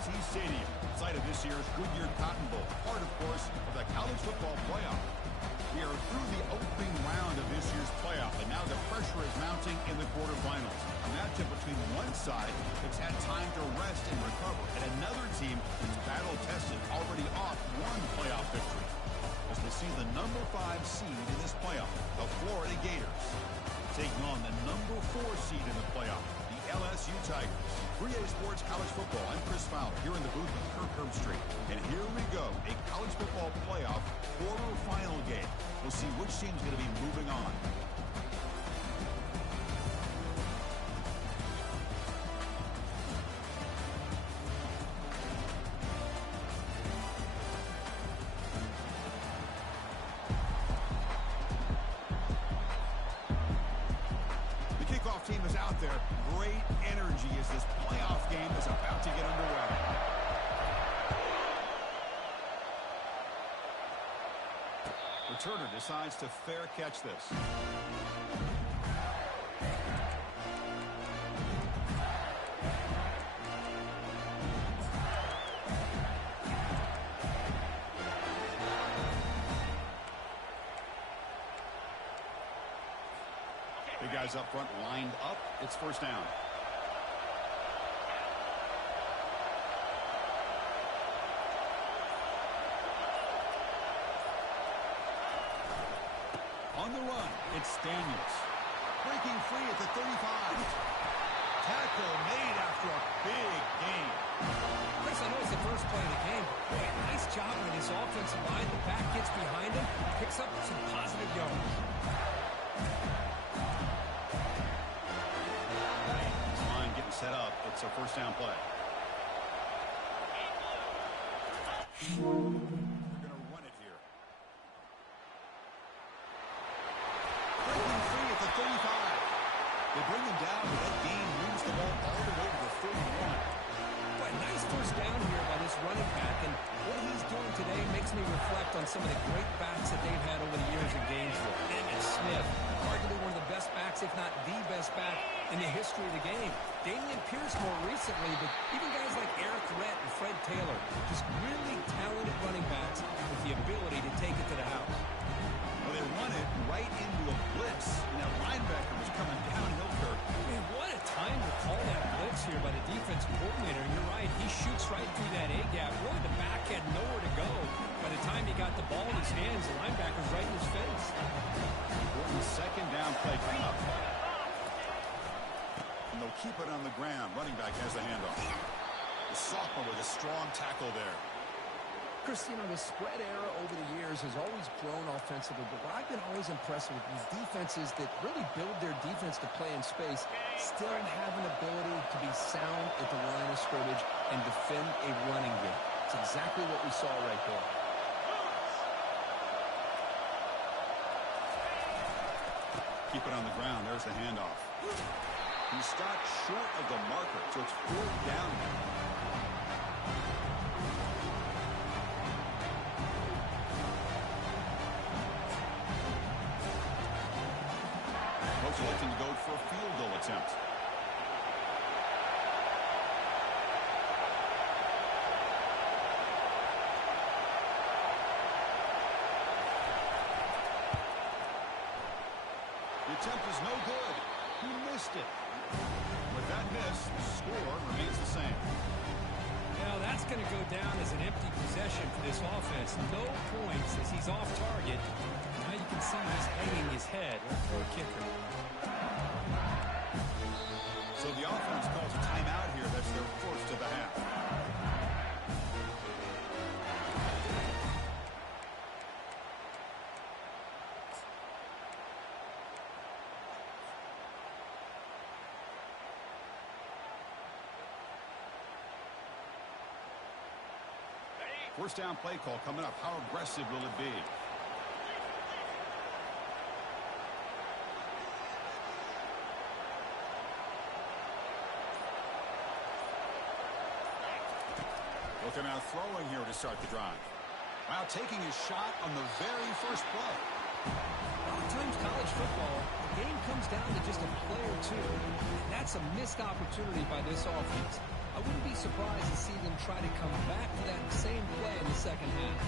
AT&T Stadium, site of this year's Goodyear Cotton Bowl, part, of course, of the college football playoff. We are through the opening round of this year's playoff, and now the pressure is mounting in the quarterfinals. A matchup between one side that's had time to rest and recover, and another team that's battle-tested, already off one playoff victory. As we see the number 5 seed in this playoff, the Florida Gators, taking on the number 4 seed in the playoff, the LSU Tigers. 3A Sports College Football. I'm Chris Fowler here in the booth with Kirk Herbstreit. And here we go, a college football playoff quarterfinal game. We'll see which team's going to be moving on. Team is out there. Great energy as this playoff game is about to get underway. Returner decides to fair catch this. Big guys up front lined up. It's first down. On the run, it's Daniels. Breaking free at the 35. Tackle made after a big gain. Chris, I know it's the first play of the game. Boy, nice job with his offensive line. The back gets behind him, picks up some positive yards. Set up. It's a first down play. They're going to run it here. Breaking free at the 35. They bring him down, but that gain moves the ball all the way to the 31. Boy, nice first down here by this running back, and what he's doing today makes me reflect on some of the great backs that they've had over the years in Gainesville. Emmitt Smith, arguably one of the best backs, if not the best back in the history of the game. Damian Pierce more recently, but even guys like Eric Rhett and Fred Taylor, just really talented running backs with the ability to take it to the house. Well, they run it right into a blitz, and that linebacker was coming downhill, Kirk. Man, what a time to call that blitz here by the defensive coordinator. You're right, he shoots right through that A-gap. Really, the back had nowhere to go. By the time he got the ball in his hands, the linebacker's right in his face. Important second down play coming up. And they'll keep it on the ground. Running back has the handoff. The sophomore with a strong tackle there. Chris, you know, the spread era over the years has always grown offensively, but what I've been always impressed with these defenses that really build their defense to play in space still have an ability to be sound at the line of scrimmage and defend a running game. It's exactly what we saw right there. Keep it on the ground. There's the handoff. He stopped short of the marker, so it's fourth down. Coach electing to go for a field goal attempt. The attempt is no good. He missed it. With that miss, the score remains the same. Now that's going to go down as an empty possession for this offense. No points as he's off target. Now you can see he's hanging his head for a kicker. So the offense calls a timeout here. That's their first of the half. First down play call coming up. How aggressive will it be? Looking out throwing here to start the drive. Wow, taking his shot on the very first play. A lot of times college football, the game comes down to just a play or two. And that's a missed opportunity by this offense. I wouldn't be surprised to see them try to come back to that same play in the second half.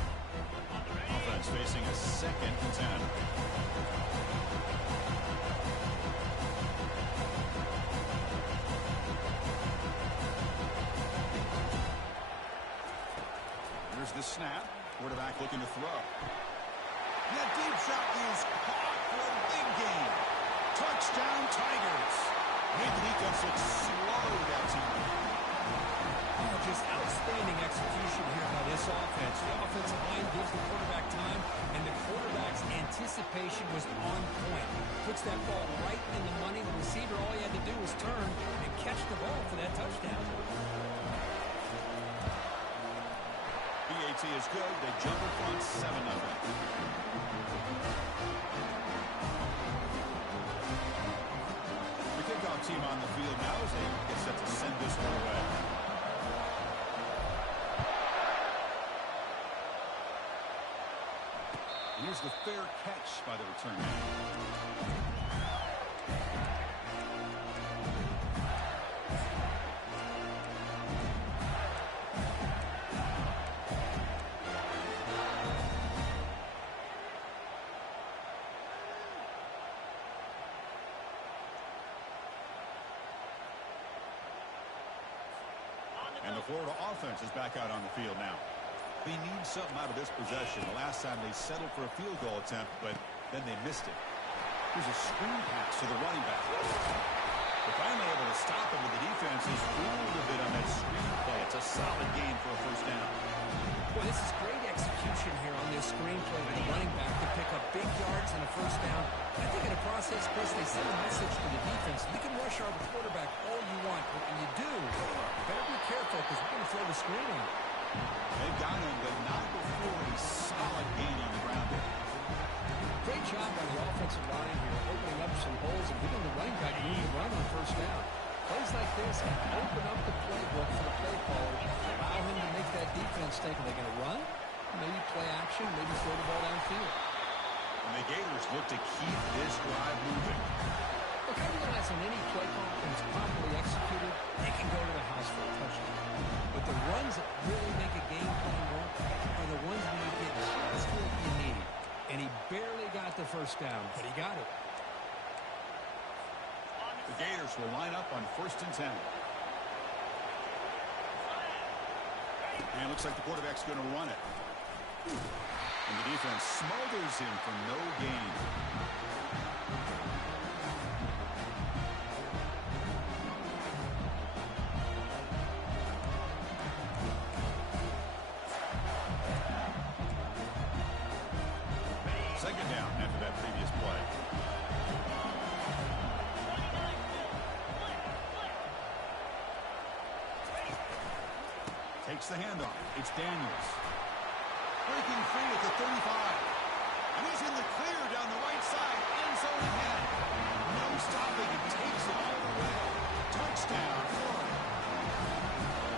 Offense facing a 2nd and 10. Here's the snap. Quarterback looking to throw. That deep shot is caught for a big gain. Touchdown, Tigers. Made the defense look slow that time. Oh, just outstanding execution here by this offense. The offensive line gives the quarterback time, and the quarterback's anticipation was on point. Puts that ball right in the money. The receiver, all he had to do was turn and catch the ball for that touchdown. PAT is good. They jump in front 7-0. The kickoff team on the field now as they get set to send this one away. Here's the fair catch by the return man. And the Florida offense is back out on the field now. They need something out of this possession. The last time they settled for a field goal attempt, but then they missed it. Here's a screen pass to the running back. They're finally able to stop him, but the defense is fooled a bit on that screen play. It's a solid gain for a first down. Boy, this is great execution here on this screen play by the running back to pick up big yards and a first down. I think in a process, Chris, they send a message to the defense. You can rush our quarterback all you want, but when you do, you better be careful because we're going to throw the screen on you. They've got him, but not before a solid gain on the ground there. Great job by the offensive line here, opening up some holes and giving the running back room to run on first down. Plays like this can open up the playbook for the play caller, allow him to make that defense think, are they going to run? Maybe play action, maybe throw the ball downfield. And the Gators look to keep this drive moving. Look, I realize on any play call, when it's properly executed, they can go to the house for a touchdown. But the runs that really make a game plan work are the ones where you get just what you need. And he barely got the first down, but he got it. The Gators will line up on 1st and 10. And it looks like the quarterback's going to run it. And the defense smothers him for no gain. Second down after that previous play. Takes the handoff. It's Daniels. Breaking free at the 35. And he's in the clear down the right side. End zone ahead. No stopping. He takes it all the way. Touchdown, Florida.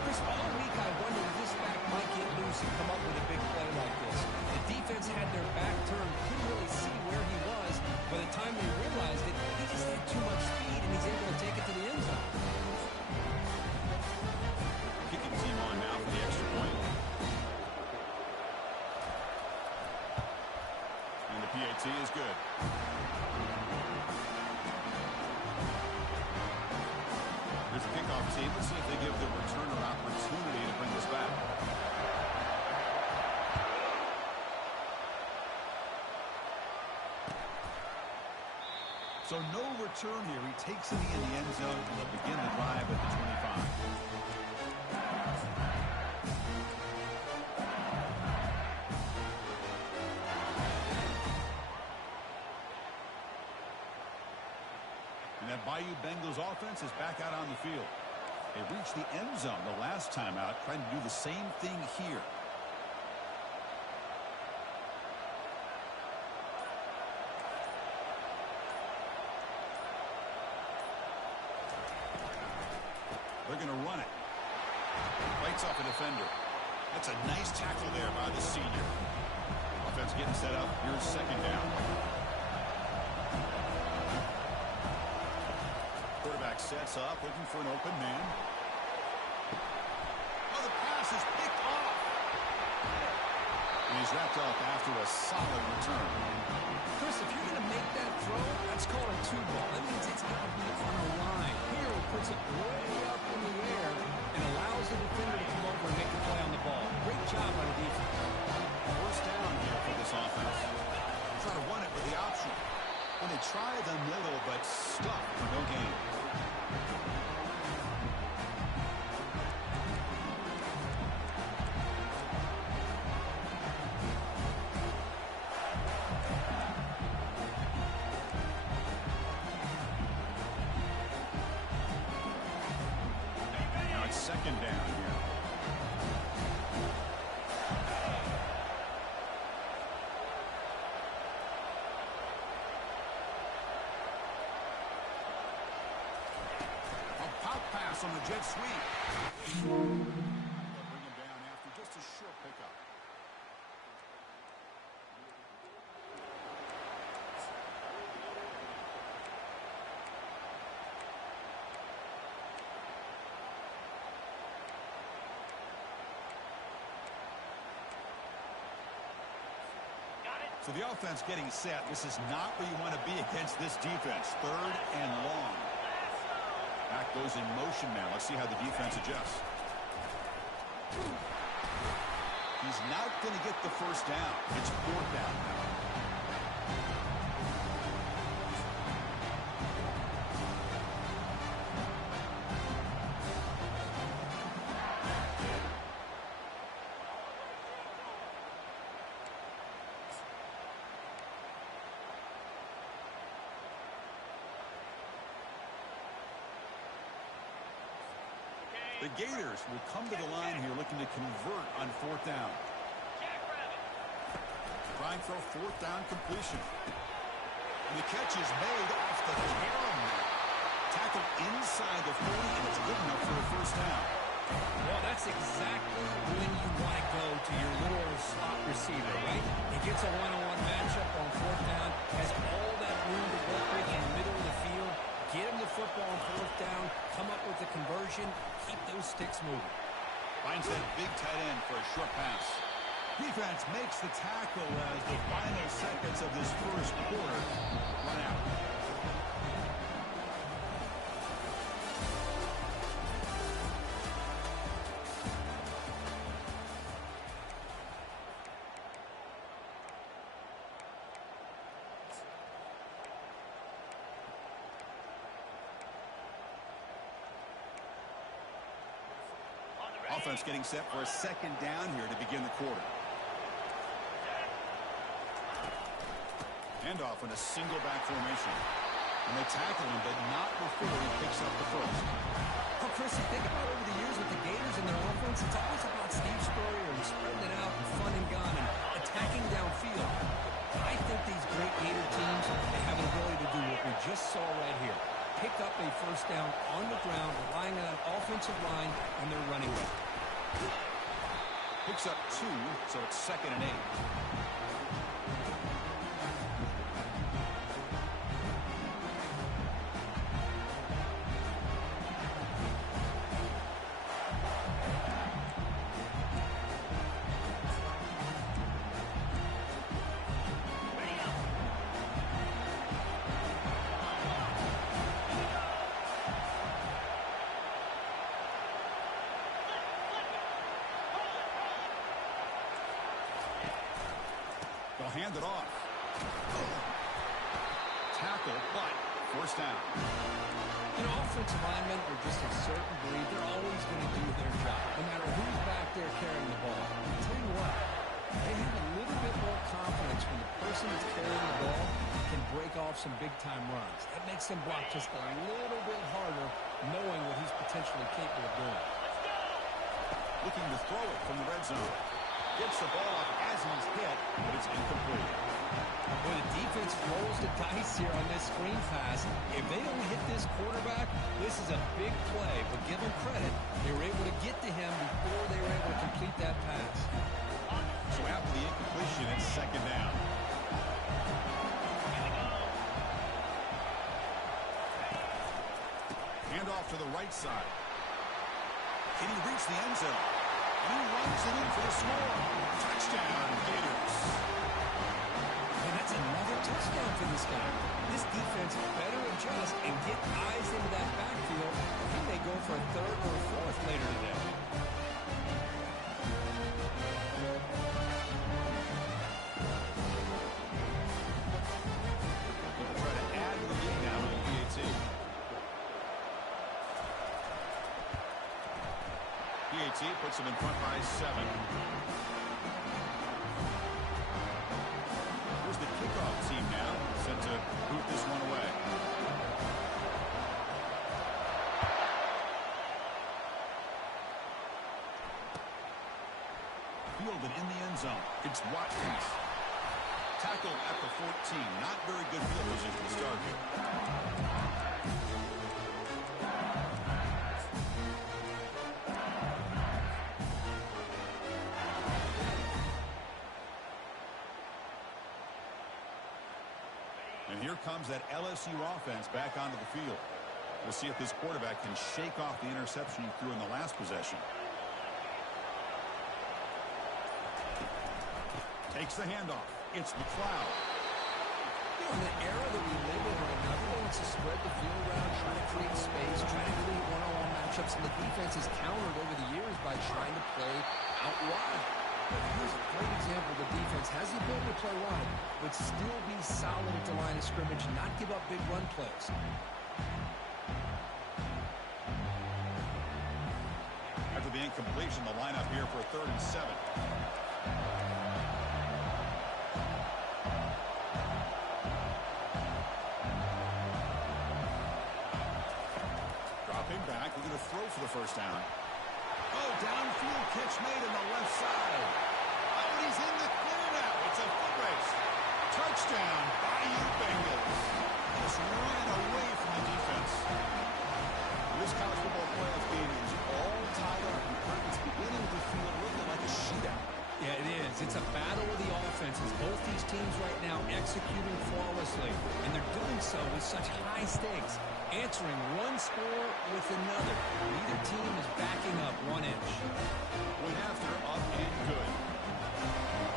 Chris, all week I wondered if this back might get loose and come up with a big play like this. The defense had their back turned, couldn't really see where he was. By the time they realized it, he just had too much speed, and he's able to take it to the end zone. Kicking team on now for the extra point. And the PAT is good. Here's the kickoff team. Let's see if they give the returner opportunity to bring this back. So no return here. He takes it in the end zone, and they'll begin the drive at the 25. And that Bayou Bengals offense is back out on the field. They reached the end zone the last time out, trying to do the same thing here. They're going to run it. Bites off a defender. That's a nice tackle there by the senior. Offense getting set up. Here's second down. Quarterback sets up, looking for an open man. He's wrapped up after a solid return. Chris, if you're going to make that throw, that's called a two ball. That means it's got to be on a line. Here, he puts it way up in the air and allows the defender to come over and make the play on the ball. Great job by the defense. First down here for this offense. Try to run it with the option. And they try the middle, but stuck for no gain. Now it's second down here. On the jet sweep. They'll bring him down after just a short pickup. So the offense getting set. This is not where you want to be against this defense. Third and long. Back goes in motion now. Let's see how the defense adjusts. He's not going to get the first down. It's fourth down now. The Gators will come to the line here looking to convert on fourth down. Trying for a fourth down completion. And the catch is made off the carom there. Tackle inside the 40, and it's good enough for a first down. Well, that's exactly when you want to go to your little slot receiver, right? He gets a one-on-one matchup on fourth down, has all that room to work with in the middle of the field. Get him the football on fourth down, come up with the conversion, keep those sticks moving. Finds that big tight end for a short pass. Defense makes the tackle as the final seconds of this first quarter run out. Offense getting set for a second down here to begin the quarter. Handoff in a single back formation. And they tackle him, but not before he picks up the first. Well, Chris, you think about over the years with the Gators and their offense, it's always about Steve Spurrier and spreading it out and fun and gun and attacking downfield. I think these great Gator teams, they have an ability to do what we just saw right here. Pick up a first down on the ground, relying on an offensive line and their running game. Picks up 2, so it's second and 8. They'll hand it off. Tackle, but first down. You know, offensive linemen are just a certain breed. They're always going to do their job, no matter who's back there carrying the ball. I'll tell you what, they have a little bit more confidence when the person that's carrying the ball can break off some big-time runs. That makes them block just a little bit harder, knowing what he's potentially capable of doing. Looking to throw it from the red zone. Gets the ball off as he's hit, but it's incomplete. When the defense rolls the dice here on this screen pass, if they don't hit this quarterback, this is a big play. But give them credit, they were able to get to him before they were able to complete that pass. So after the incompletion, it's second down. Hand off to the right side. Can he reach the end zone? And he runs it in for the score. Touchdown, Gators. And that's another touchdown for this guy. This defense better adjust and get eyes into that backfield. He may go for a third or a fourth later today. He'll try to add to the lead now with the PAT. PAT puts him in front by 7. Here's the kickoff team now, set to boot this one away. Fielded in the end zone. It's Watkins. Tackled at the 14. Not very good field position to start here. And here comes that LSU offense back onto the field. We'll see if this quarterback can shake off the interception he threw in the last possession. Takes the handoff. It's McLeod. You know, in the era that we live in right now, everyone wants to spread the field around, trying to create space, trying to create one-on-one matchups, and the defense has countered over the years by trying to play out wide. But here's a great example. The defense has the ability to play wide, but still be solid at the line of scrimmage, not give up big run plays. After the incompletion, the lineup here for a 3rd and 7. Dropping back, we're going to throw for the first down. Oh, downfield catch made on the left side. Oh, and he's in the clear now. It's a foot race. Touchdown, Bayou Bengals. Just ran away from the defense. This college football playoff game is all tied up. It's beginning to feel a little like a shootout. Yeah, it is. It's a battle of the offenses. Both these teams right now executing flawlessly, and they're doing so with such high stakes, answering one score with another. Neither team is backing up 1 inch. Point after, up and good.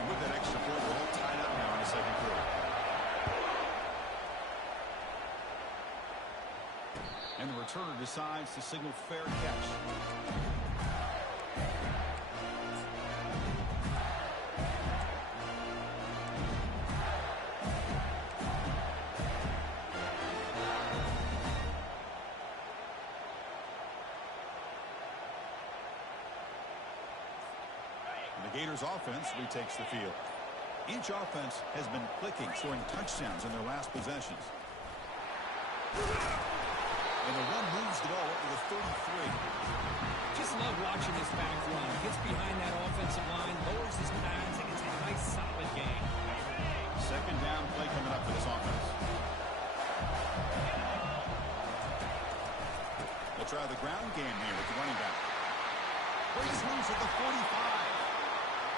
With that extra point, we're all tied up now in the second quarter. And the returner decides to signal fair catch. The Gators offense retakes the field. Each offense has been clicking, scoring touchdowns in their last possessions. And the run moves the ball up to the 33. Just love watching this back run. Gets behind that offensive line, lowers his pads, and it's a nice, solid game. Second down play coming up for this offense. They'll try the ground game here with the running back. Breaks loose at the 45.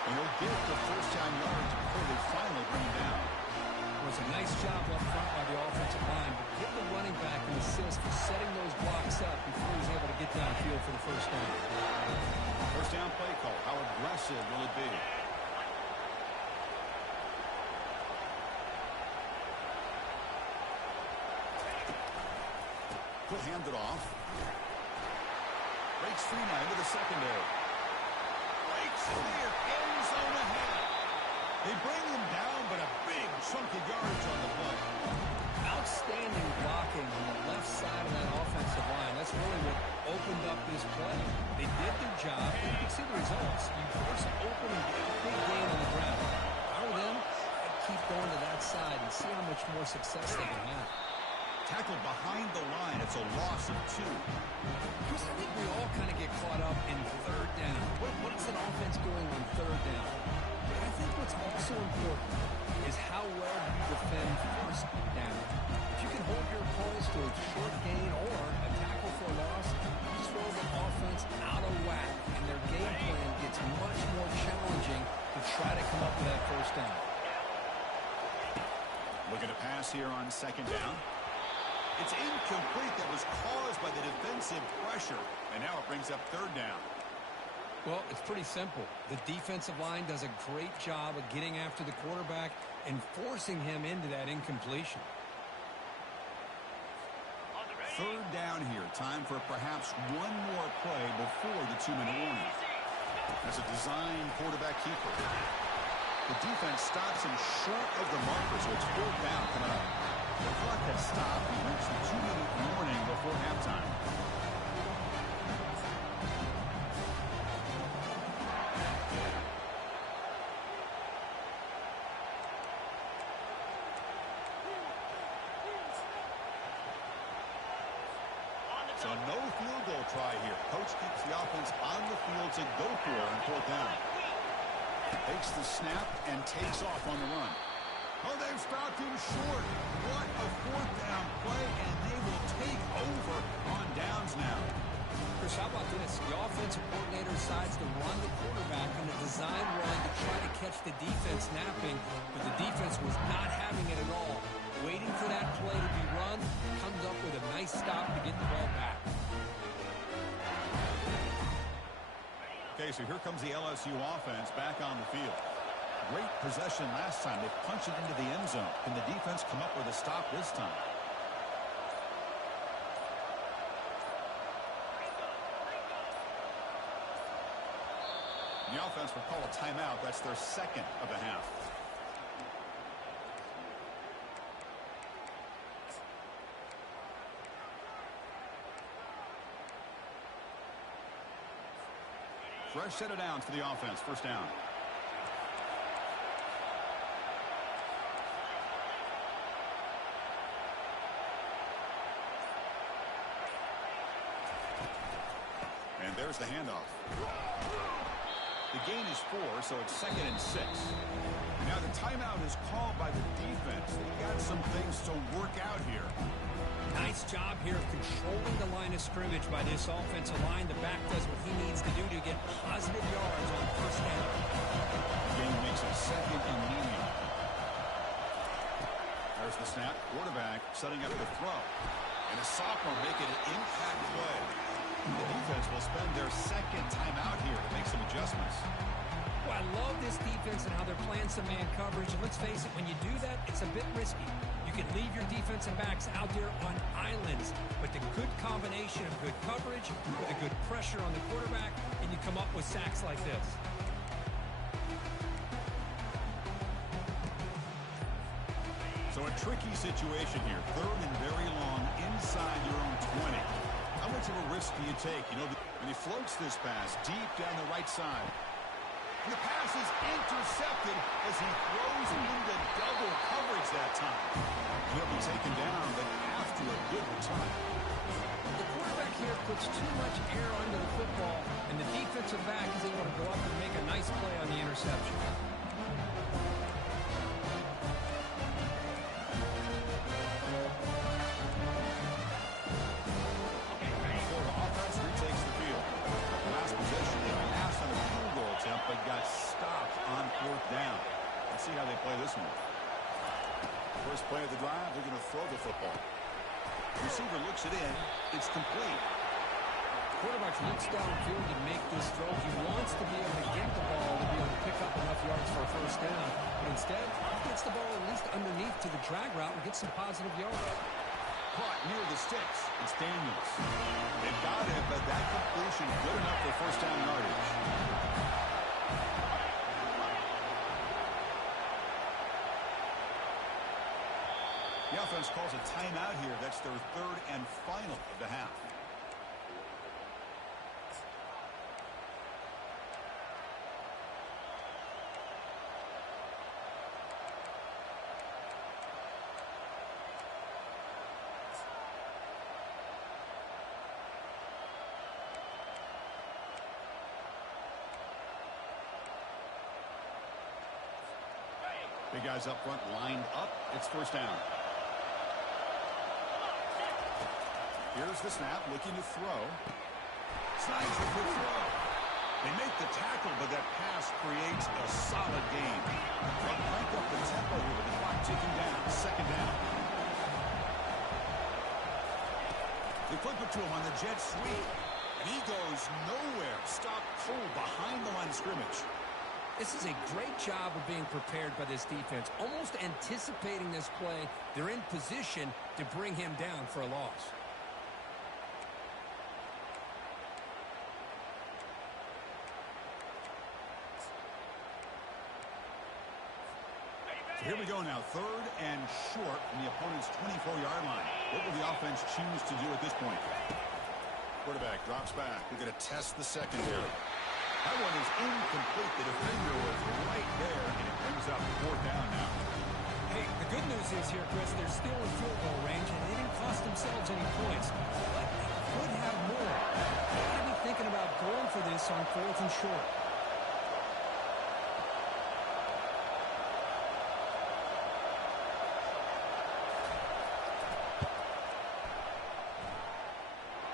And he'll get the first down yards before they finally bring him down. It was a nice job up front by the offensive line, but give the running back an assist for setting those blocks up before he's able to get downfield for the first down. First down play call. How aggressive will it be? He'll hand it off. Breaks free now into the secondary. Breaks clear. End zone ahead. They bring him down, but a big chunk of yardage on the play. Outstanding blocking on the left side of that offensive line. That's really what opened up this play. They did their job. You can see the results. You force an open and get a big gain on the ground. If I were them, I'd keep going to that side and see how much more success they can have. Tackled behind the line. It's a loss of 2. Chris, I think we all kind of get caught up in third down. What is an offense doing on third down? But I think what's also important is how well you defend first down. If you can hold your opponents to a short gain or a tackle for a loss, you throw the offense out of whack, and their game plan gets much more challenging to try to come up with that first down. Looking to pass here on second down. It's incomplete. That was caused by the defensive pressure. And now it brings up third down. Well, it's pretty simple. The defensive line does a great job of getting after the quarterback and forcing him into that incompletion. Third down here. Time for perhaps one more play before the 2-minute warning. That's a design quarterback keeper. The defense stops him short of the marker, so it's fourth down coming up. The clock has stopped. We reached the 2-minute warning before halftime. So no field goal try here. Coach keeps the offense on the field to go for it on fourth down. Takes the snap and takes off on the run. Oh, they've stopped him short. What a fourth down play, and they will take over on downs now. Chris, how about this? The offensive coordinator decides to run the quarterback on a design run to try to catch the defense napping, but the defense was not having it at all. Waiting for that play to be run, comes up with a nice stop to get the ball back. Okay, so here comes the LSU offense back on the field. Great possession last time. They punched it into the end zone. Can the defense come up with a stop this time? The offense will call a timeout. That's their second of the half. Fresh set of downs for the offense. First down. And there's the handoff. The gain is 4, so it's 2nd and 6. Now the timeout is called by the defense. They've got some things to work out here. Nice job here of controlling the line of scrimmage by this offensive line. The back does what he needs to do to get positive yards on first down. The game makes it 2nd and medium. There's the snap. Quarterback setting up the throw. And a sophomore making an impact play. The defense will spend their second timeout here to make some adjustments. Well, I love this defense and how they're playing some man coverage. And let's face it, when you do that, it's a bit risky. You can leave your defensive backs out there on islands, but the good combination of good coverage with a good pressure on the quarterback, and you come up with sacks like this. So a tricky situation here. 3rd and very long inside your own 20. How much of a risk do you take? You know, and he floats this pass deep down the right side. And the pass is intercepted as he throws into double coverage that time. He'll be taken down, but after a good return. The quarterback here puts too much air under the football, and the defensive back is able to go up and make a nice play on the interception. But got stopped on fourth down. Let's see how they play this one. First play of the drive, they're going to throw the football. Receiver looks it in. It's complete. Quarterback looks downfield to make this throw. He wants to be able to get the ball to be able to pick up enough yards for a first down. But instead, he gets the ball at least underneath to the drag route and gets some positive yards. Caught near the sticks. It's Daniels. They got it, but that completion good enough for first down yardage. The offense calls a timeout here. That's their 3rd and final of the half. Big guys up front lined up. It's first down. Here's the snap, looking to throw. Slides a good throw. They make the tackle, but that pass creates a solid gain. They'll crank up the tempo here with the clock ticking down. Second down. They flip it to him on the jet sweep. And he goes nowhere. Stopped cold behind the line of scrimmage. This is a great job of being prepared by this defense. Almost anticipating this play, they're in position to bring him down for a loss. So here we go now, 3rd and short from the opponent's 24-yard line. What will the offense choose to do at this point? Quarterback drops back. We're going to test the secondary. That one is incomplete. The defender was right there, and it brings up 4th down now. Hey, the good news is here, Chris, they're still in field goal range, and they didn't cost themselves any points. But they could have more. They got to be thinking about going for this on 4th and short.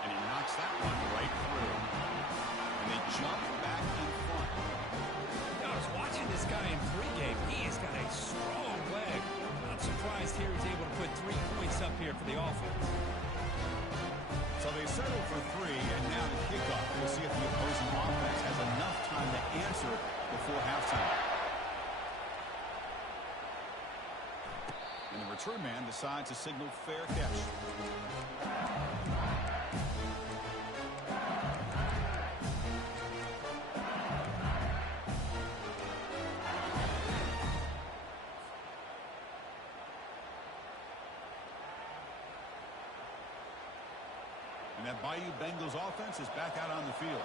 And he knocks that one right through. And they jump back in front. I was watching this guy in pregame. He has got a strong leg. Not surprised here he's able to put 3 points up here for the offense. So they settle for 3, and now the kickoff. We'll see if the opposing offense has enough time to answer before halftime. And the return man decides to signal fair catch. And that Bayou Bengals offense is back out on the field.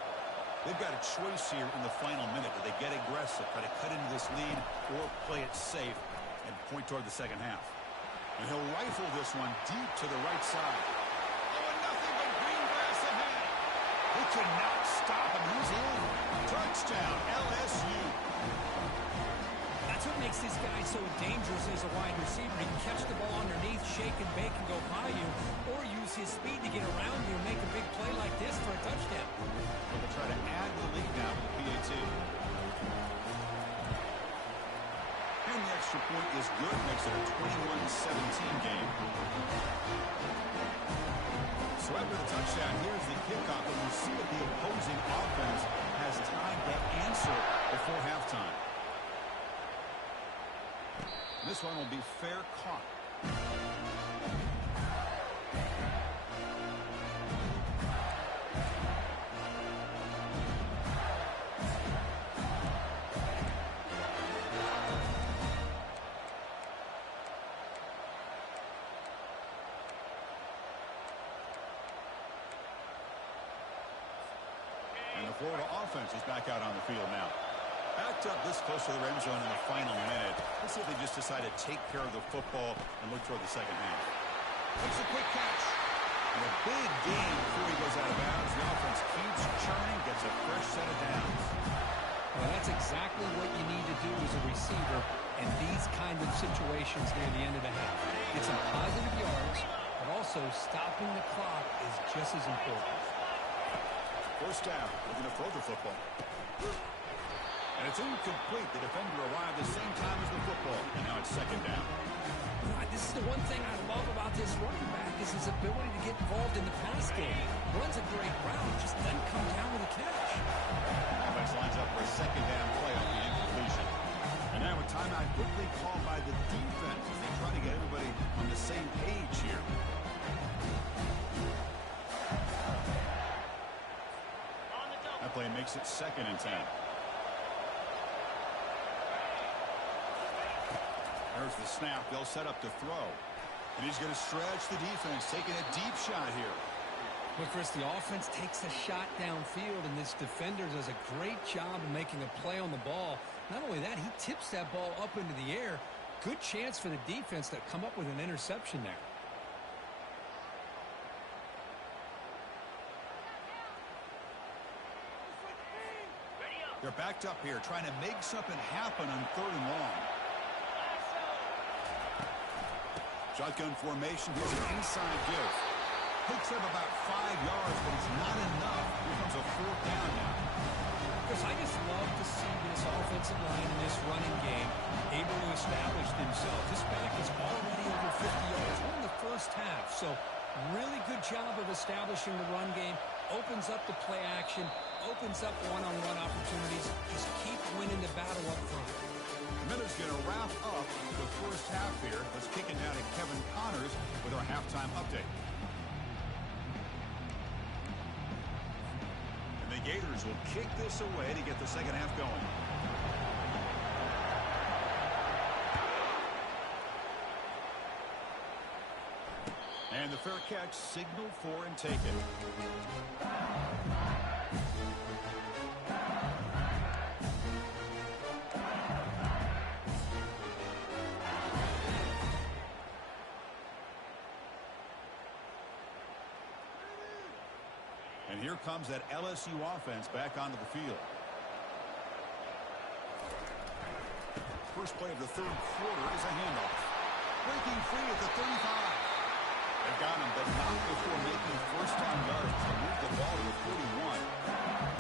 They've got a choice here in the final minute. Do they get aggressive, try to cut into this lead, or play it safe and point toward the second half? And he'll rifle this one deep to the right side. Oh, and nothing but green grass ahead. They cannot stop him. He's in. Touchdown, LSU. That's what makes this guy so dangerous as a wide receiver. He can catch the ball underneath, shake and bake and go by you, or use his speed to get around you and make a big play like this for a touchdown. But they'll try to add the lead now with the PAT. And the extra point is good. Makes it a 21-17 game. So after the touchdown, here's the kickoff. And we'll see if the opposing offense has time to answer before halftime. This one will be fair caught. And the Florida offense is back out on the field now. Backed up this close to the red zone in the final minute. Let's see if they just decide to take care of the football and look toward the second half. Makes a quick catch. And a big gain before he goes out of bounds. The offense keeps churning, gets a fresh set of downs. Well, that's exactly what you need to do as a receiver in these kind of situations near the end of the half. Get some positive yards, but also stopping the clock is just as important. 1st down. Looking to throw the football. And it's incomplete. The defender arrived the same time as the football. And now it's 2nd down. This is the one thing I love about this running back is his ability to get involved in the pass game. Runs a great route, just doesn't come down with a catch. Offense lines up for a 2nd down play on the incompletion. And now a timeout quickly called by the defense as they try to get everybody on the same page here. That play makes it 2nd and 10. There's the snap. They'll set up to throw. And he's going to stretch the defense, taking a deep shot here. But Chris, the offense takes a shot downfield, and this defender does a great job of making a play on the ball. Not only that, he tips that ball up into the air. Good chance for the defense to come up with an interception there. They're backed up here, trying to make something happen on 3rd and long. Shotgun formation. Here's an inside give. Picks up about 5 yards, but it's not enough. Here comes a 4th down now. Chris, I just love to see this offensive line in this running game able to establish themselves. This back is already over 50 yards. We're in the first half, so really good job of establishing the run game. opens up the play action, opens up one-on-one opportunities. Just keep winning the battle up front. The minute's going to wrap up the first half here. Let's kick it down to Kevin Connors with our halftime update. And the Gators will kick this away to get the second half going. And the fair catch signaled for and taken. And here comes that LSU offense back onto the field. First play of the third quarter is a handoff. Breaking free at the 35. They've got him, but not before making first-down yards to move the ball to the 41.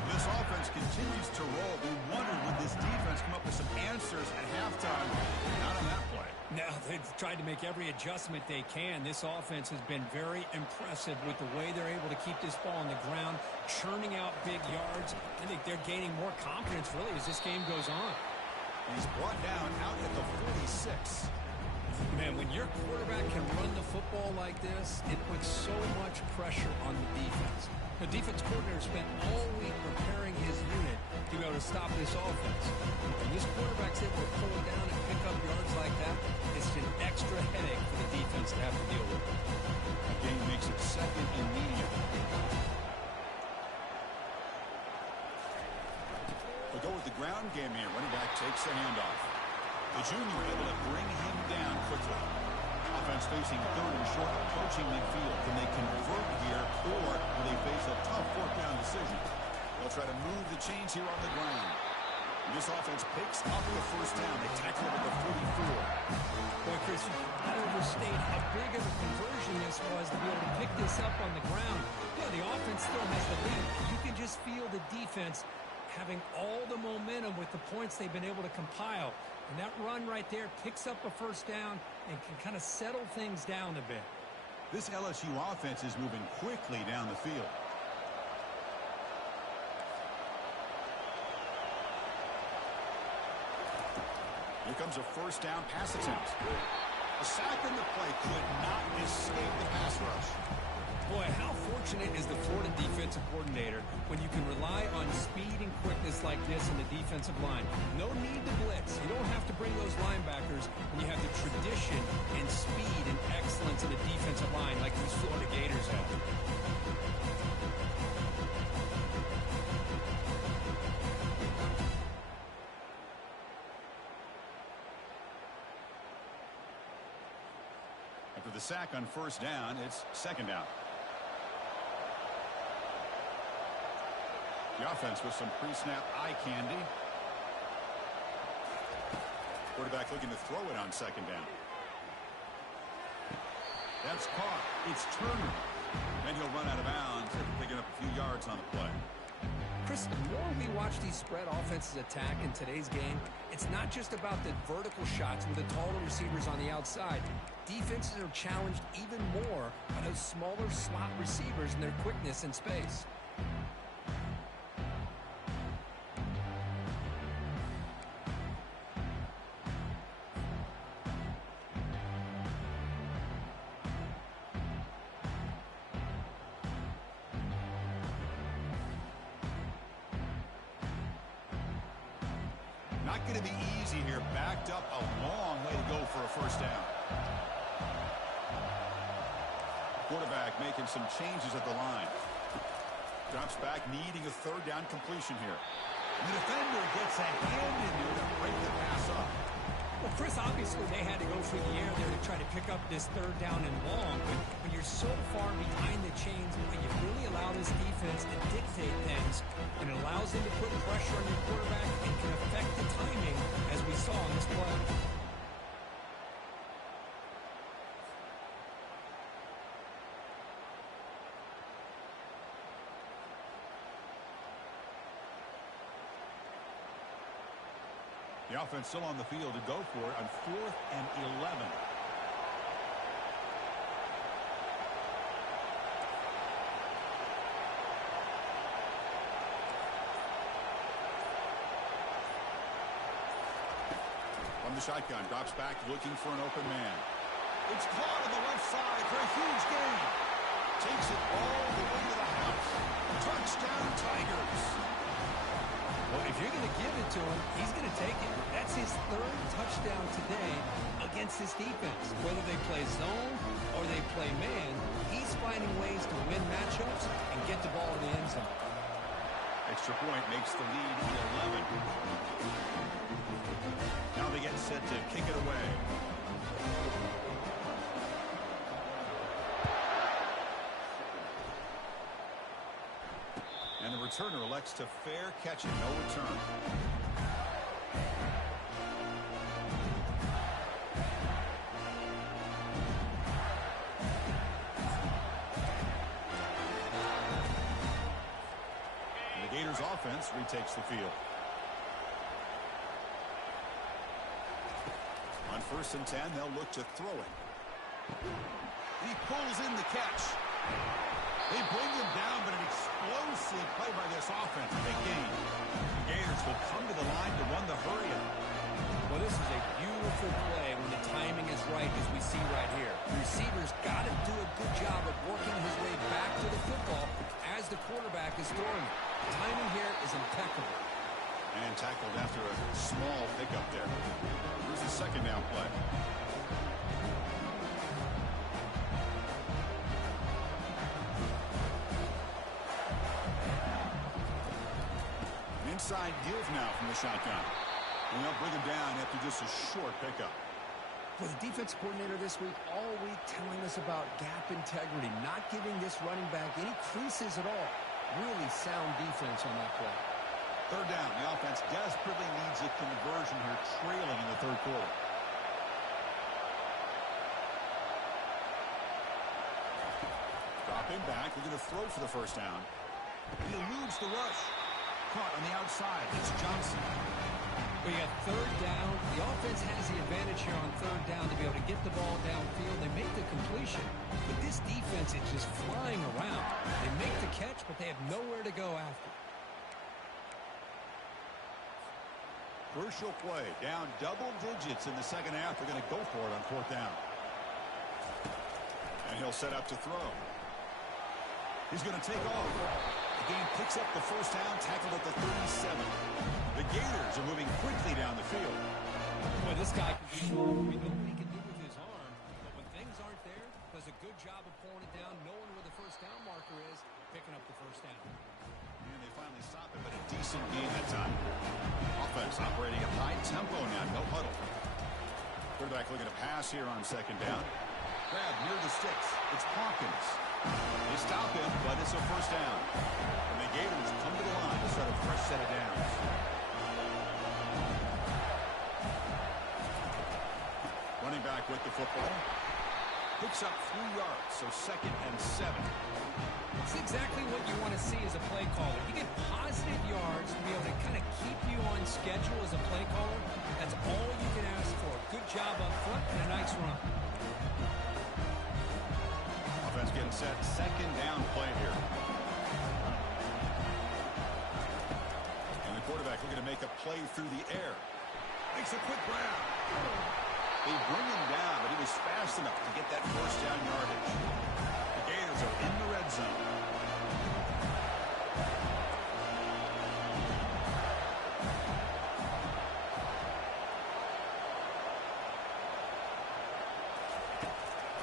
This offense continues to roll. We wondered, would this defense come up with some answers at halftime? Not on that play. No, they've tried to make every adjustment they can. This offense has been very impressive with the way they're able to keep this ball on the ground, churning out big yards. I think they're gaining more confidence, really, as this game goes on. He's brought down out at the 46. Man, when your quarterback can run the football like this, it puts so much pressure on the defense. The defense coordinator spent all week preparing his unit to be able to stop this offense. When this quarterback's able to pull it down and pick up yards like that, it's an extra headache for the defense to have to deal with. The game makes it second and medium. We go with the ground game here. Running back takes the handoff. The junior able to bring him down quickly. Offense facing third and short, approaching midfield. Can they convert here, or will they face a tough fourth-down decision? They'll try to move the chains here on the ground. And this offense picks up the first down. They tackle it at the 44. Boy, Chris, you cannot overstate how big of a conversion this was to be able to pick this up on the ground. Yeah, the offense still has the lead. You can just feel the defense having all the momentum with the points they've been able to compile. And that run right there picks up a first down and can kind of settle things down a bit. This LSU offense is moving quickly down the field. Here comes a first down pass attempt. A sack in the play could not escape the pass rush. Boy, how fortunate is the Florida defensive coordinator when you can rely on speed and quickness like this in the defensive line. No need to blitz. You don't have to bring those linebackers when you have the tradition and speed and excellence in the defensive line like these Florida Gators have. After the sack on first down, it's second down. The offense with some pre-snap eye candy. Quarterback looking to throw it on second down. That's caught. It's Turner. And he'll run out of bounds after picking up a few yards on the play. Chris, the more we watch these spread offenses attack in today's game, it's not just about the vertical shots with the taller receivers on the outside. Defenses are challenged even more by those smaller slot receivers and their quickness in space. Not going to be easy here. Backed up a long way to go for a first down. Quarterback making some changes at the line. Drops back, needing a third down completion here. The defender gets a hand in there to break the pass up. Well, Chris, obviously they had to go through the air there to try to pick up this third down and long, but when you're so far behind the chains, you really allow this defense to dictate things, and it allows them to put pressure on your quarterback and can affect the timing, as we saw on this play. The offense still on the field to go for it on 4th and 11. the shotgun. Drops back looking for an open man. It's caught on the left side for a huge gain. Takes it all the way to the house. Touchdown, Tigers. Well, if you're going to give it to him, he's going to take it. That's his third touchdown today against this defense. Whether they play zone or they play man, he's finding ways to win matchups and get the ball in the end zone. Extra point makes the lead 11. Now they get set to kick it away. And the returner elects to fair catch it, no return. And the Gators offense retakes the field. On 1st and 10, they'll look to throw it. He pulls in the catch. They bring him down, but an explosive play by this offense. Big gain. The Gators will come to the line to run the hurry-up. Well, this is a beautiful play when the timing is right, as we see right here. The receiver's got to do a good job of working his way back to the football as the quarterback is throwing it. The timing here is impeccable. And tackled after a small pickup there. Here's the second down play. Inside give now from the shotgun. And they'll bring him down after just a short pickup. Well, the defense coordinator this week, all week telling us about gap integrity, not giving this running back any creases at all. Really sound defense on that play. Third down. The offense desperately needs a conversion here, trailing in the third quarter. Dropping back. They're going to throw for the first down. He eludes the rush. Caught on the outside. It's Johnson. We got third down. The offense has the advantage here on third down to be able to get the ball downfield. They make the completion, but this defense is just flying around. They make the catch, but they have nowhere to go after. Crucial play. Down double digits in the second half. They're going to go for it on fourth down. And he'll set up to throw. He's going to take off. The game picks up the first down, tackled at the 37. The Gators are moving quickly down the field. Boy, this guy can do we know what he can do with his arm, but when things aren't there, does a good job of pulling it down, knowing where the first down marker is, picking up the first down. And they finally stop him at a decent gain that time. Offense operating at high tempo now, no huddle. Quarterback looking to pass here on second down. Grab near the sticks. It's Hawkins. They stop him, but it's a first down. And the Gators come to the line to set a fresh set of downs. Running back with the football. Picks up 3 yards, so 2nd and 7. It's exactly what you want to see as a play caller. You get positive yards to be able to kind of keep you on schedule as a play caller. That's all you can ask for. Good job up front and a nice run. Offense getting set. Second down play here. And the quarterback looking to make a play through the air. Makes a quick grab. They bring him down, but he was fast enough to get that first down yardage. The Gators are in the red zone.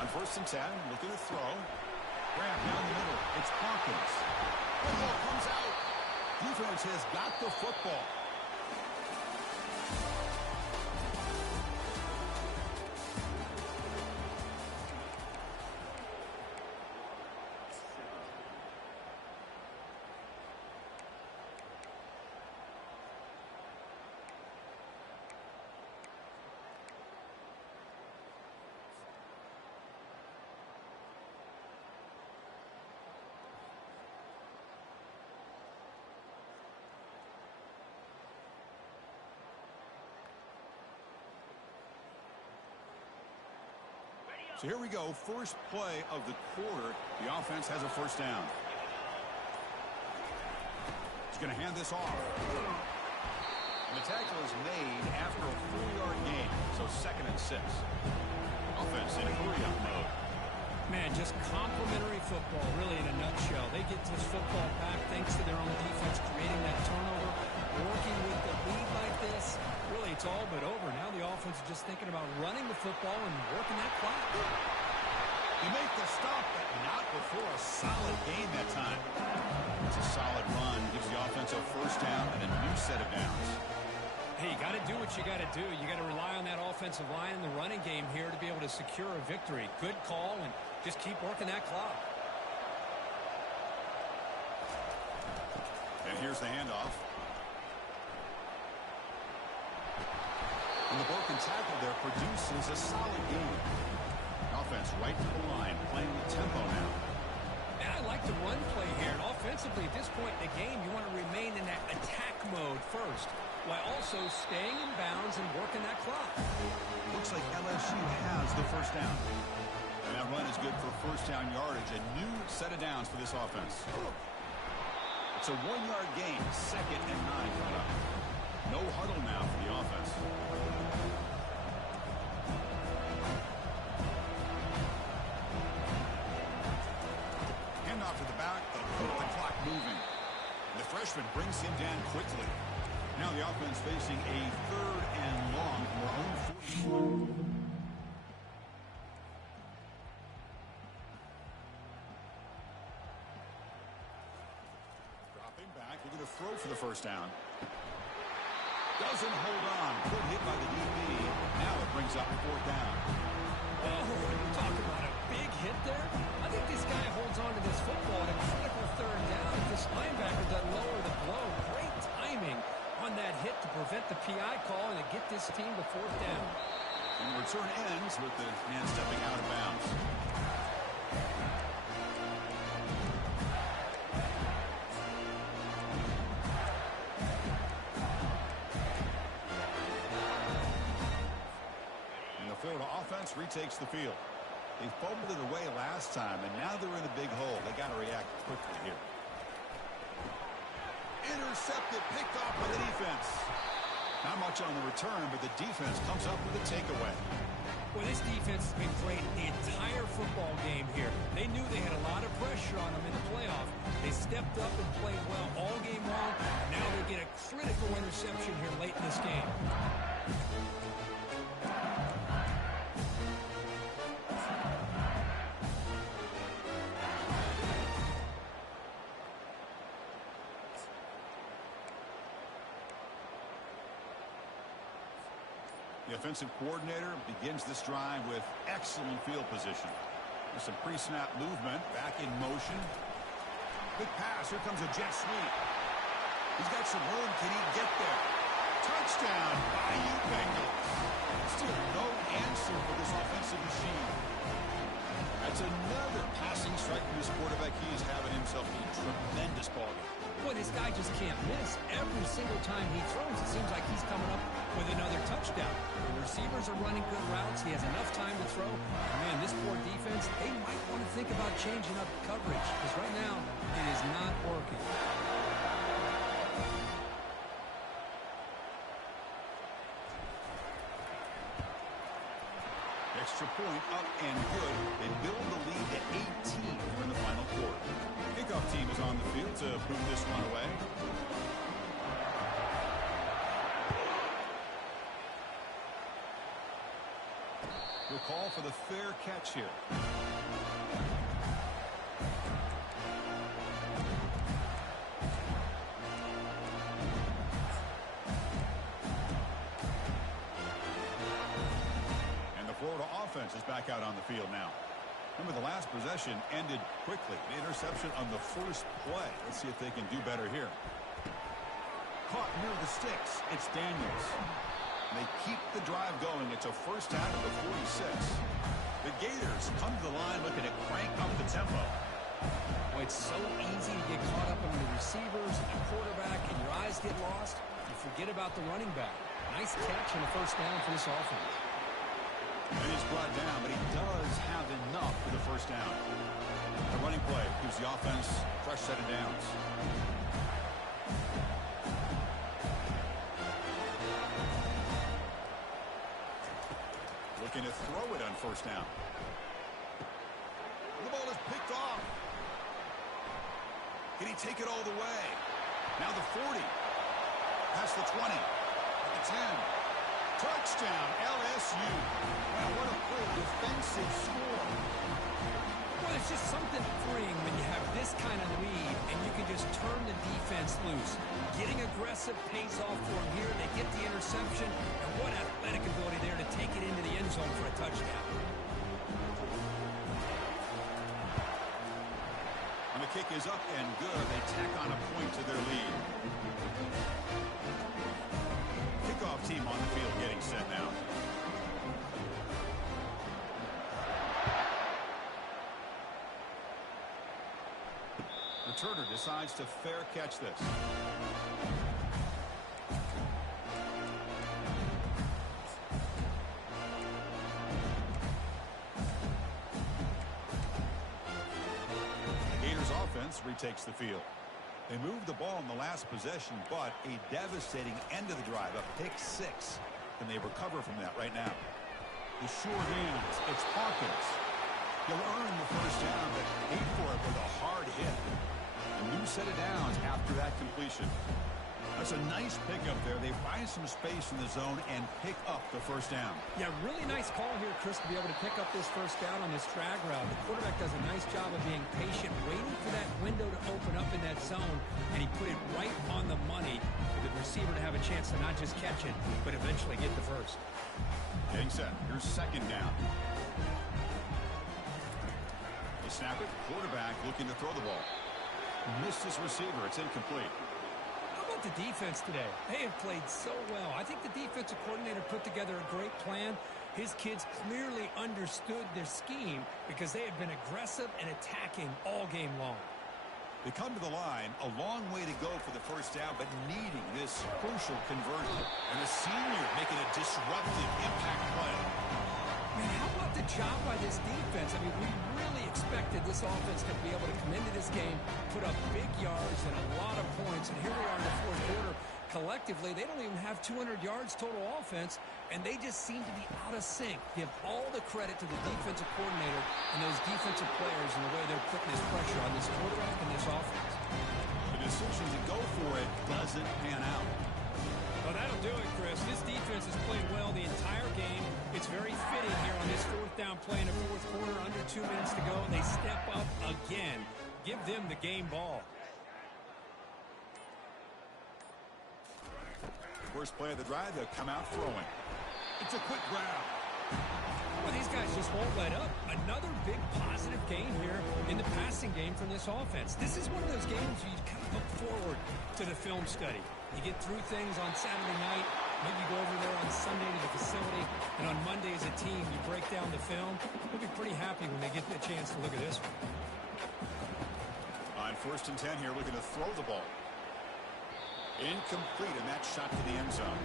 On 1st and 10, looking to throw. Grab down the middle. It's Hawkins. Football comes out. Defense has got the football. So here we go. First play of the quarter. The offense has a first down. He's going to hand this off. And the tackle is made after a 4-yard gain, so 2nd and 6. Offense in hurry-up mode. Man, just complimentary football, really, in a nutshell. They get this football back thanks to their own defense, creating that turnover, working with the lead like this. Really, it's all but over. Now the offense is just thinking about running the football and working that clock. They make the stop, but not before a solid gain that time. It's a solid run, gives the offense a first down and a new set of downs. Hey, you got to do what you got to do. You got to rely on that offensive line in the running game here to be able to secure a victory. Good call, and just keep working that clock. And here's the handoff. And the broken tackle there produces a solid gain. Offense right to the line, playing with tempo now. And I like the run play here. And offensively, at this point in the game, you want to remain in that attack mode first, while also staying in bounds and working that clock. Looks like LSU has the first down. And that run is good for first down yardage. A new set of downs for this offense. It's a 1-yard gain, 2nd and 9 coming up. No huddle now for the offense. Handoff to the back. They'll keep the clock moving. And the freshman brings him down quickly. Now the offense facing a 3rd and long from their own 41. Dropping back, looking to throw for the first down. Doesn't hold on. Good hit by the DB. Now it brings up 4th down. Oh, you talk about a big hit there. I think this guy holds on to this football at a critical 3rd down. If this linebacker doesn't lower the blow, great timing on that hit to prevent the PI call and to get this team to 4th down. And the return ends with the man stepping out of bounds. And the Florida offense retakes the field. They fumbled it away last time, and now they're in a big hole. They got to react quickly here. Intercepted, picked off by the defense. Not much on the return, but the defense comes up with a takeaway. Well, this defense has been great the entire football game here. They knew they had a lot of pressure on them in the playoff. They stepped up and played well all game long. Now they get a critical interception here late in this game. The offensive coordinator begins this drive with excellent field position. There's some pre-snap movement, back in motion. Big pass, here comes a jet sweep. He's got some room, can he get there? Touchdown, Bayou Bengals. Still no answer for this offensive machine. That's another passing strike from this quarterback. He's having himself a tremendous ball game. Boy, this guy just can't miss. Every single time he throws, it seems like he's coming up with another touchdown. The receivers are running good routes. He has enough time to throw. Man, this poor defense, they might want to think about changing up coverage, because right now it is not working. Extra point up and good. They build the lead to 18 here in the final quarter. Kickoff team is on the field to move this one away. We'll call for the fair catch here. Florida offense is back out on the field now. Remember, the last possession ended quickly. The interception on the first play. Let's see if they can do better here. Caught near the sticks. It's Daniels. They keep the drive going. It's a first down at the 46. The Gators come to the line looking to crank up the tempo. Boy, it's so easy to get caught up on the receivers and the quarterback, and your eyes get lost. You forget about the running back. Nice catch and a first down for this offense. And he's brought down, but he does have enough for the first down. The running play gives the offense a fresh set of downs. looking to throw it on first down. The ball is picked off. Can he take it all the way? Now the 40. Past the 20. The 10. Touchdown, LSU. Wow, what a great defensive score. Well, it's just something freeing when you have this kind of lead and you can just turn the defense loose. Getting aggressive pays off for them here. They get the interception, and what athletic ability there to take it into the end zone for a touchdown. And the kick is up and good. They tack on a point to their lead. Kickoff team on the field getting set now. Returner decides to fair catch this. Gators offense retakes the field. They moved the ball in the last possession, but a devastating end of the drive, a pick 6. Can they recover from that right now? The short hands, it's Hawkins. He'll earn the first down, but paid for it with a hard hit. A new set of downs after that completion. That's a nice pickup there. They find some space in the zone and pick up the first down. Yeah, really nice call here, Chris, to be able to pick up this first down on this drag route. The quarterback does a nice job of being patient, waiting for that window to open up in that zone, and he put it right on the money for the receiver to have a chance to not just catch it, but eventually get the first. Getting set. Here's second down. They snap it. Quarterback looking to throw the ball. Missed his receiver. It's incomplete. How about the defense today? They have played so well. I think the defensive coordinator put together a great plan. His kids clearly understood their scheme because they have been aggressive and attacking all game long. They come to the line, a long way to go for the first down, but needing this crucial conversion. And the senior making a disruptive impact play. Man, how about the job by this defense? I mean, we really expected this offense to be able to come into this game, put up big yards and a lot of points, and here we are in the fourth quarter. Collectively, they don't even have 200 yards total offense, and they just seem to be out of sync. Give all the credit to the defensive coordinator and those defensive players and the way they're putting this pressure on this quarterback and this offense. The decision to go for it doesn't pan out. Well, that'll do it, Chris. This defense has played well the entire game. It's very fitting here on this fourth down play in the fourth quarter, under 2 minutes to go. They step up again. Give them the game ball. First play of the drive, they'll come out throwing. It's a quick grab. Well, these guys just won't let up. Another big positive gain here in the passing game from this offense. This is one of those games you kind of look forward to the film study. You get through things on Saturday night. Maybe you go over there on Sunday to the facility, and on Monday as a team, you break down the film. You'll be pretty happy when they get the chance to look at this one. On 1st and 10 here, looking to throw the ball. Incomplete, and that shot to the end zone.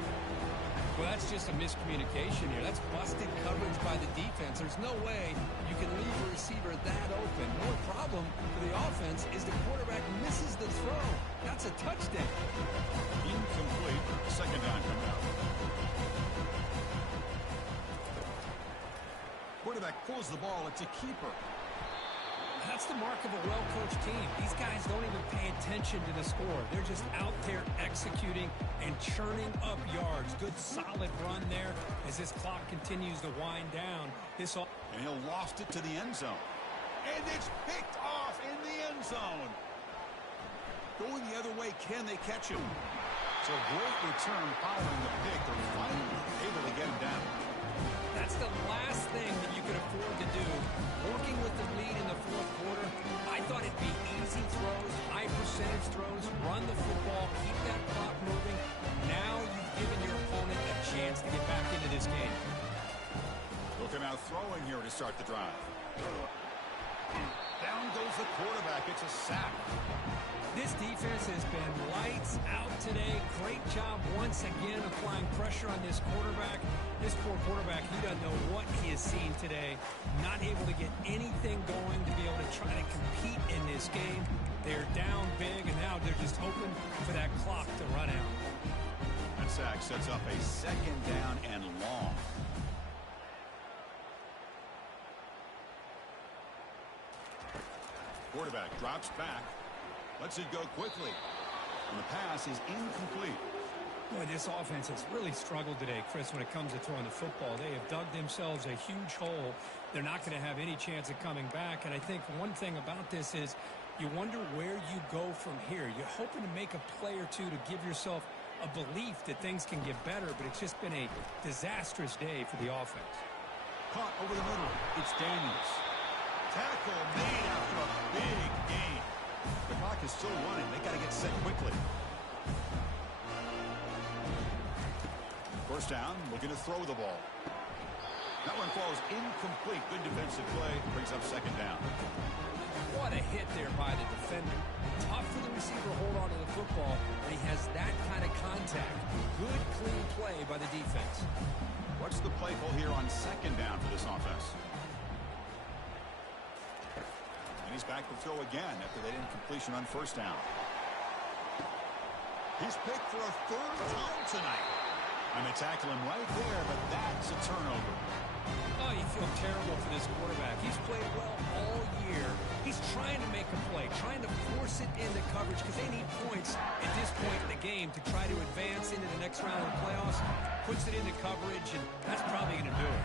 Well, that's just a miscommunication here. That's busted coverage by the defense. There's no way you can leave a receiver that open. More problem for the offense is the quarterback misses the throw. That's a touchdown. Incomplete. Second down coming out. Quarterback pulls the ball. It's a keeper. That's the mark of a well-coached team. These guys don't even pay attention to the score. They're just out there executing and churning up yards. Good, solid run there as this clock continues to wind down. And he'll loft it to the end zone. And it's picked off in the end zone. Going the other way, can they catch him? So a great return following the pick. They're finally able to get him down. That's the last thing that you could afford to do. Working with the lead in the fourth quarter, I thought it'd be easy throws, high percentage throws, run the football, keep that clock moving. Now you've given your opponent a chance to get back into this game. They'll come out throwing here to start the drive. Down goes the quarterback. It's a sack. This defense has been lights out today. Great job once again applying pressure on this quarterback. This poor quarterback, he doesn't know what he has seen today. Not able to get anything going to be able to try to compete in this game. They're down big, and now they're just hoping for that clock to run out. That sack sets up a second down and long. Quarterback drops back. Lets it go quickly. And the pass is incomplete. Boy, this offense has really struggled today, Chris, when it comes to throwing the football. They have dug themselves a huge hole. They're not going to have any chance of coming back. And I think one thing about this is you wonder where you go from here. You're hoping to make a play or two to give yourself a belief that things can get better, but it's just been a disastrous day for the offense. Caught over the middle. It's dangerous. Tackle made after a big gain. The clock is still running. They got to get set quickly. First down, looking to throw the ball. That one falls incomplete. Good defensive play. Brings up second down. What a hit there by the defender. Tough for the receiver to hold on to the football, but he has that kind of contact. Good, clean play by the defense. What's the play call here on second down for this offense? And he's back to throw again after that incompletion on first down. He's picked for a third time tonight. And they tackle him right there, but that's a turnover. Oh, you feel terrible for this quarterback. He's played well all year. He's trying to make a play, trying to force it into coverage because they need points at this point in the game to try to advance into the next round of the playoffs. Puts it into coverage, and that's probably going to do it.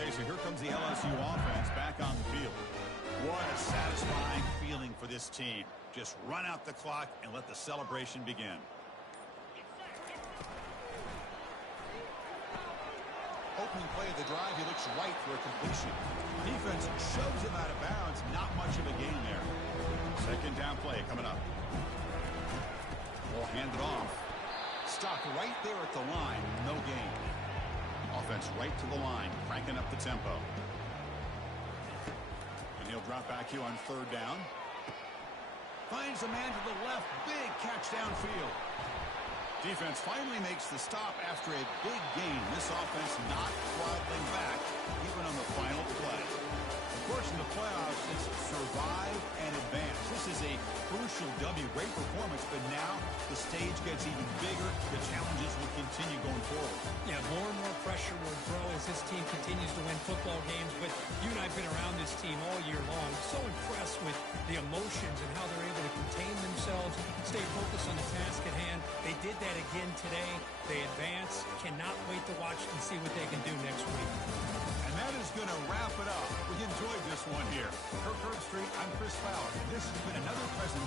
Okay, so here comes the LSU offense back on the field. What a satisfying feeling for this team. Just run out the clock and let the celebration begin. Opening play of the drive, he looks right for a completion. Defense shoves him out of bounds. Not much of a gain there. Second down play coming up. Ball handed off. Stopped right there at the line. No gain. Offense right to the line, cranking up the tempo. And he'll drop back here on third down. Finds a man to the left. Big catch downfield. Defense finally makes the stop after a big gain. This offense not throttling back, even on the final play. Of course, in the playoffs, it's survive and advance. This is a crucial W. Great performance, but now the stage gets even bigger. The challenges will continue going forward. Yeah, more and more pressure will grow as this team continues to win football games. But you and I have been around this team all year long. So impressed with the emotions and how they're able to contain themselves, stay focused on the task at hand. They did that again today. They advance. Cannot wait to watch and see what they can do next week. And that is going to wrap it up. We enjoyed this one here. Kirk Herbstreit, I'm Chris Fowler. This has been another presentation.